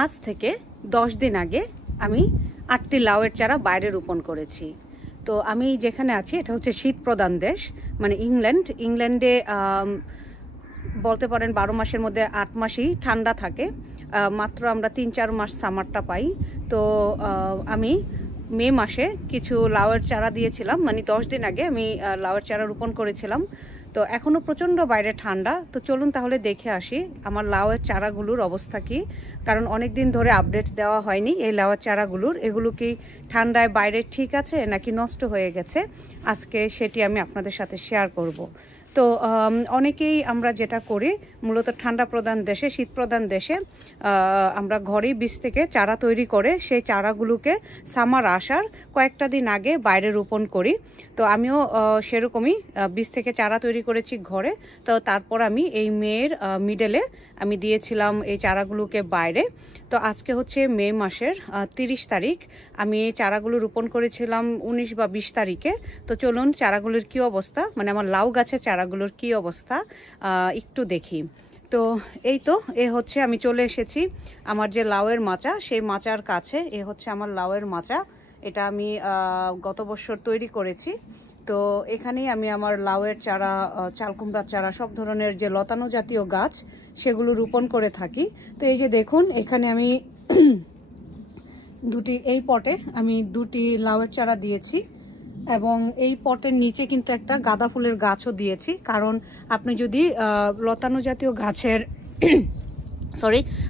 আজ থেকে 10 দিন আগে আমি 8টি লাউয়ের চারা বাইরে রোপণ করেছি। তো আমি যেখানে আছি এটা হচ্ছে শীত প্রধান দেশ, মানে ইংল্যান্ডে বলতে পারেন 12 মাসের মধ্যে 8 মাসই ঠান্ডা থাকে, মাত্র আমরা 3-4 মাস সামারটা পাই। তো আমি মে মাসে কিছু লাউয়ের চারা দিয়েছিলাম, মানে 10 দিন আগে আমি লাউয়ের চারা রোপণ করেছিলাম। তো এখনও প্রচণ্ড বাইরে ঠান্ডা। তো চলুন তাহলে দেখে আসি আমার লাউয়ের চারাগুলোর অবস্থা কি, কারণ অনেক দিন ধরে আপডেট দেওয়া হয়নি এই লাউয়ের চারাগুলোর। এগুলো কি ঠান্ডায় বাইরে ঠিক আছে নাকি নষ্ট হয়ে গেছে, আজকে সেটি আমি আপনাদের সাথে শেয়ার করব। তো অনেকেই আমরা যেটা করি, মূলত ঠান্ডা প্রধান দেশে, শীত প্রধান দেশে আমরা ঘরেই বীজ থেকে চারা তৈরি করে সেই চারাগুলোকে সামার আসার কয়েকটা দিন আগে বাইরে রোপণ করি। তো আমিও সেরকমই বীজ থেকে চারা তৈরি করেছি ঘরে। তো তারপর আমি এই মের মিডলে আমি দিয়েছিলাম এই চারাগুলোকে বাইরে। তো আজকে হচ্ছে মে মাসের 30 তারিখ। আমি এই চারাগুলো রোপণ করেছিলাম 19 বা 20 তারিখে। তো চলুন চারাগুলোর কি অবস্থা, মানে আমার লাউ গাছের চারাগুলোর কি অবস্থা একটু দেখি। তো এই তো এ হচ্ছে আমি চলে এসেছি আমার যে লাউয়ের মাচা, সেই মাচার কাছে। এ হচ্ছে আমার লাউয়ের মাচা, এটা আমি গত বছর তৈরি করেছি। তো এখানেই আমি আমার লাউয়ের চারা, চালকুমড়ার চারা, সব ধরনের যে লতানো জাতীয় গাছ সেগুলো রোপণ করে থাকি। তো এই যে দেখুন এখানে আমি এই পটে আমি 2টি লাউয়ের চারা দিয়েছি, এবং এই পটের নিচে কিন্তু একটা গাঁদা ফুলের গাছও দিয়েছি। কারণ আপনি যদি লতানো জাতীয় গাছের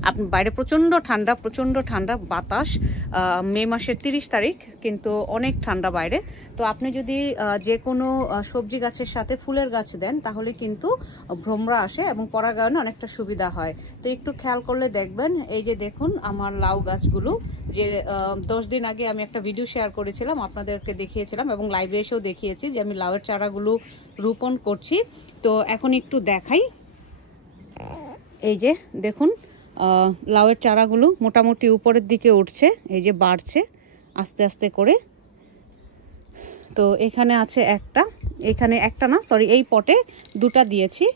আপনি বাইরে প্রচণ্ড ঠান্ডা বাতাস, মে মাসের 30 তারিখ কিন্তু অনেক ঠান্ডা বাইরে। তো আপনি যদি যে কোনো সবজি গাছের সাথে ফুলের গাছ দেন তাহলে কিন্তু ভ্রমরা আসে এবং পরাগায়নে অনেকটা সুবিধা হয়। তো একটু খেয়াল করলে দেখবেন, এই যে দেখুন আমার লাউ গাছগুলো, যে 10 দিন আগে আমি একটা ভিডিও শেয়ার করেছিলাম, আপনাদেরকে দেখিয়েছিলাম এবং লাইভে এসেও দেখিয়েছি যে আমি লাউয়ের চারাগুলো রোপণ করছি। তো এখন একটু দেখাই, এই যে দেখুন লাউয়ের চারাগুলো মোটামুটি উপরের দিকে উঠছে, এই যে বাড়ছে আস্তে আস্তে করে। তো এখানে আছে এখানে একটা না, এই পটে 2টা দিয়েছি।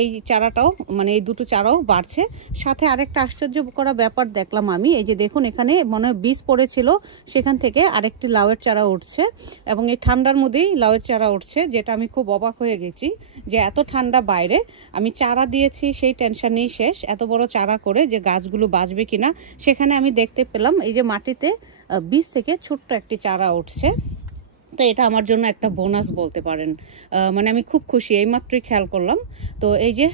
এই চারাটাও, মানে এই 2টো চারাও বাড়ছে। সাথে আরেকটা আশ্চর্য করা ব্যাপার দেখলাম আমি, এই যে দেখুন এখানে মনে হয় বীজ পড়েছিল, সেখান থেকে আরেকটি লাউয়ের চারা উঠছে, এবং এই ঠান্ডার মধ্যেই লাউয়ের চারা উঠছে, যেটা আমি খুব অবাক হয়ে গেছি যে এত ঠান্ডা বাইরে আমি চারা দিয়েছি সেই টেনশনেই শেষ, এত বড় চারা করে যে গাছগুলো বাঁচবে কিনা। সেখানে আমি দেখতে পেলাম এই যে মাটিতে বীজ থেকে ছোট্ট একটি চারা উঠছে। তো এটা আমার জন্য একটা বোনাস বলতে পারেন, মানে আমি খুব খুশি, এইমাত্রই খেয়াল করলাম। তো এই যে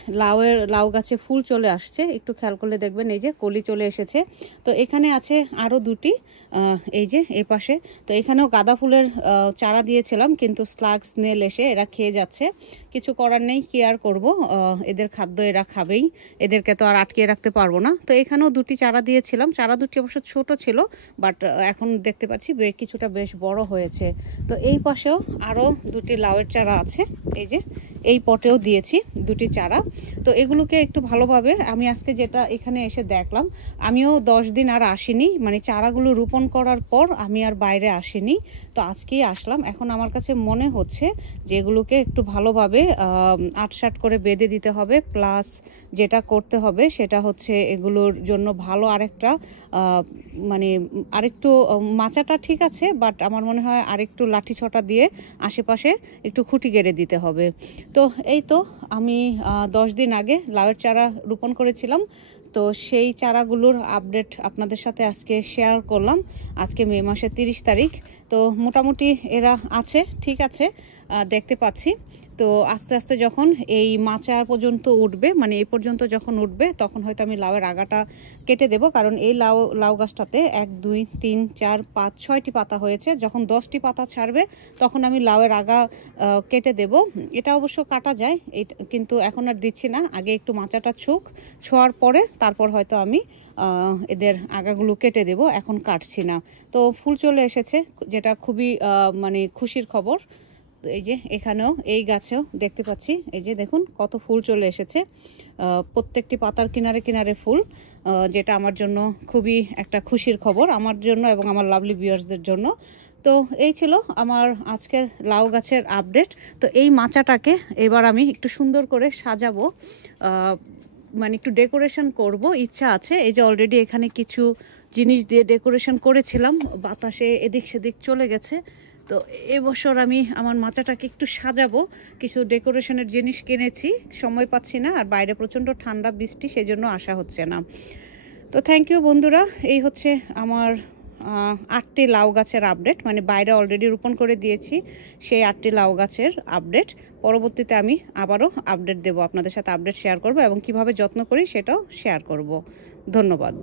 লাউ গাছে ফুল চলে আসছে, একটু খেয়াল করলে দেখবেন এই যে কলি চলে এসেছে। তো এখানে আছে আরও 2টি, এই যে এই পাশে। তো এখানেও গাঁদা ফুলের চারা দিয়েছিলাম, কিন্তু স্লাগ স্নেল এসে এরা খেয়ে যাচ্ছে। কিছু করার নেই, কি আর করবো, এদের খাদ্য এরা খাবেই, এদেরকে তো আর আটকে রাখতে পারবো না। তো এখানেও 2টি চারা দিয়েছিলাম, চারা 2টি অবশ্য ছোট ছিল, বাট এখন দেখতে পাচ্ছি কিছুটা বেশ বড় হয়েছে। তো এই পাশেও আরও 2টি লাউয়ের চারা আছে, এই যে এই পটেও দিয়েছি 2টি চারা। তো এগুলোকে একটু ভালোভাবে আমি আজকে যেটা এখানে এসে দেখলাম, আমিও 10 দিন আর আসিনি, মানে চারাগুলো রোপণ করার পর আমি আর বাইরে আসিনি। তো আজকেই আসলাম। এখন আমার কাছে মনে হচ্ছে যে এগুলোকে একটু ভালোভাবে আটসাট করে বেঁধে দিতে হবে, প্লাস যেটা করতে হবে সেটা হচ্ছে এগুলোর জন্য ভালো আরেকটা, মানে আরেকটু মাচাটা ঠিক আছে, বাট আমার মনে হয় আরেকটু লাঠি ছটা দিয়ে আশেপাশে একটু খুঁটি গেড়ে দিতে হবে। তো এই তো আমি 10 দিন আগে লাউয়ের চারা রোপণ করেছিলাম, তো সেই চারাগুলোর আপডেট আপনাদের সাথে আজকে শেয়ার করলাম। আজকে মে মাসের 30 তারিখ। তো মোটামুটি এরা আছে, ঠিক আছে, দেখতে পাচ্ছি। তো আস্তে আস্তে যখন এই মাচা পর্যন্ত উঠবে, মানে এই পর্যন্ত যখন উঠবে, তখন হয়তো আমি লাউয়ের আগাটা কেটে দেব। কারণ এই লাউ গাছটাতে 1 2 3 4 5 6টি পাতা হয়েছে, যখন 10টি পাতা ছাড়বে তখন আমি লাউয়ের আগা কেটে দেব। এটা অবশ্য কাটা যায়, কিন্তু এখন আর দিচ্ছি না, আগে একটু মাচাটা ছোঁয়ার পরে তারপর হয়তো আমি এদের আগাগুলো কেটে দেব, এখন কাটছি না। তো ফুল চলে এসেছে, যেটা খুবই মানে খুশির খবর। এই যে এখানেও এই গাছেও দেখতে পাচ্ছি, এই যে দেখুন কত ফুল চলে এসেছে, প্রত্যেকটি পাতার কিনারে কিনারে ফুল, যেটা আমার জন্য খুবই একটা খুশির খবর, আমার জন্য এবং আমার লাভলি ভিউয়ার্সদের জন্য। তো এই ছিল আমার আজকের লাউ গাছের আপডেট। তো এই মাচাটাকে এবার আমি একটু সুন্দর করে সাজাবো, মানে একটু ডেকোরেশন করব ইচ্ছা আছে। এই যে অলরেডি এখানে কিছু জিনিস দিয়ে ডেকোরেশন করেছিলাম, বাতাসে এদিক সেদিক চলে গেছে। তো এবছর আমি আমার মাচাটাকে একটু সাজাবো, কিছু ডেকোরেশনের জিনিস কিনেছি, সময় পাচ্ছি না, আর বাইরে প্রচণ্ড ঠান্ডা বৃষ্টি, সেজন্য আসা হচ্ছে না। তো থ্যাংক ইউ বন্ধুরা, এই হচ্ছে আমার 8টি লাউ গাছের আপডেট, মানে বাইরে অলরেডি রোপণ করে দিয়েছি সেই 8টি লাউ গাছের আপডেট। পরবর্তীতে আমি আবারও আপডেট দেব, আপনাদের সাথে আপডেট শেয়ার করব এবং কিভাবে যত্ন করি সেটাও শেয়ার করব। ধন্যবাদ।